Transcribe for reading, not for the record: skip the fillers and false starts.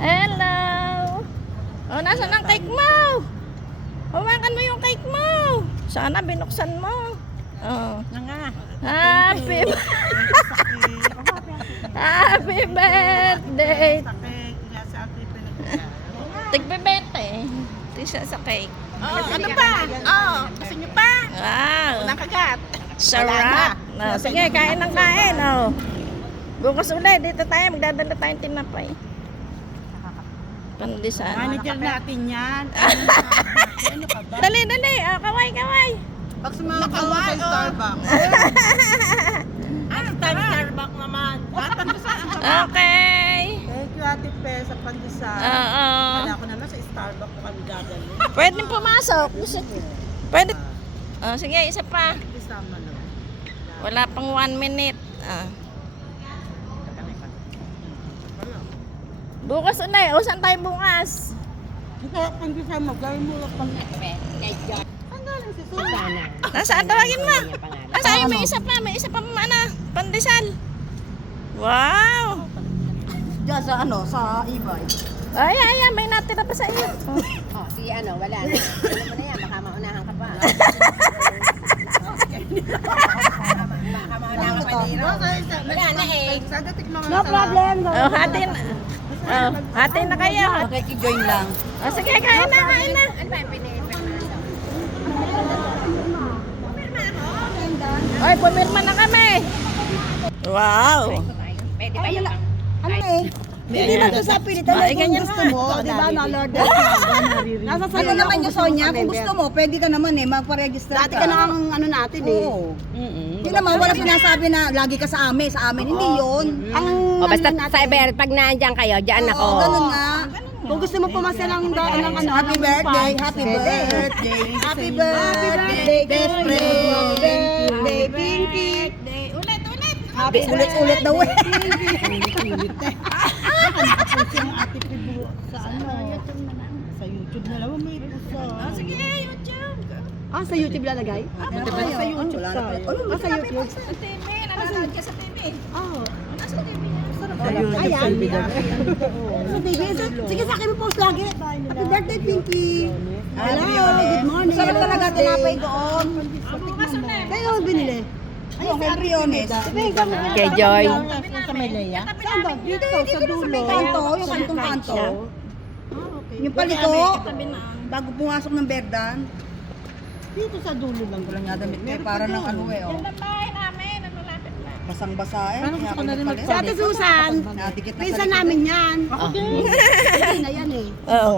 Hello. Oh, nasaan ang cake mo? Hawakan mo yung cake mo. Sana binuksan mo. Oh. Happy Happy birthday. Tigbe-bente. Tisa sa cake. Ano pa? Gusto nyo pa? Wow. Unang kagat. Sarap. Oh, sige, kain ng kain. Oh. Bukas ulit, dito tayo. Magdadala tayong tinapay. Pandesal. Manager natin yan. Dali, dali. Oh, kaway, kaway. Pag sumama sa Starbucks. Starbucks naman. Okay. Thank you, Ate Pe, sa pandesal. Oo. Kala ko naman sa Starbucks ko kami dadalhin. Pwede pumasok. Pwede. Oh, sige, isa pa. Isama lang. Wala pang 1 minute. Ah. Bukas ulit. O, saan tayo bukas? Ito, pandesal mo. Gawin mo lang pang... Saan galing si Susana? Nasaan? Tawagin mo. Nasaan? May isa pa. May isa pa pandesal. Wow. Diyan sa ano, sa e-bike. Ay, ay, ay. May natira pa sa iyo. Oh, si ano, wala na. Alam mo na yan, baka maunahan ka pa. Baka maunahan ka pa dito. Wala na eh. No problem. Oh, hati na. Oh, hati na kayo. Join lang. Oh, sige, kain na, kain na. Ano ba yung pinipirma na? Oy, pumirma na kami. Wow. Pwede ba yung Ano eh? Hindi lang to sa pilitan Ay, kung ganyan gusto nga. mo, di ba, na-Lord Nasa sa'yo naman yung Sonia, kung gusto mo, pwede ka naman eh, magpa-register ka. Dati ka na ang ano natin eh. Oo. Hindi naman, wala sinasabi na lagi ka sa amin, hindi yun. Ang O basta ano natin- cyber, pag nandiyan kayo, dyan ako. Oo, ganun nga. Kung gusto mo pumasya ng ano, happy birthday, happy birthday, happy birthday, best friend, birthday, Pinky. Happy ulit-ulit daw eh. Ulit-ulit eh. Nakapost yung ate Pibu sa ano. Sa YouTube na lang may puso. Sige, YouTube. Sa YouTube lalagay? Sa YouTube sa. Sa YouTube. Sa TV. Nanonood ka sa TV. Oo. Nasa TV niya. Ayan. Sa TV. Sige, sa akin mo post lagi. Happy birthday, Pinky. Hello, good morning. Sarap talaga tinapay doon. Bukas ulit. Kaya ako binili. Ayun, kay Briones. Kay Joy. Sa Malaya? Saan ba? Dito, sa dulo. Kanto, yung kantong-kanto. Yung paliko, bago pumasok ng Berdan. Dito sa dulo lang ko lang nga damit eh. Para ng ano eh. Yan ang bahay namin. Ano lapit lang. Basang-basa eh. Kaya ko na rin Sa Ate Susan, pinsan namin yan. Ako din. Hindi na yan eh. Oo.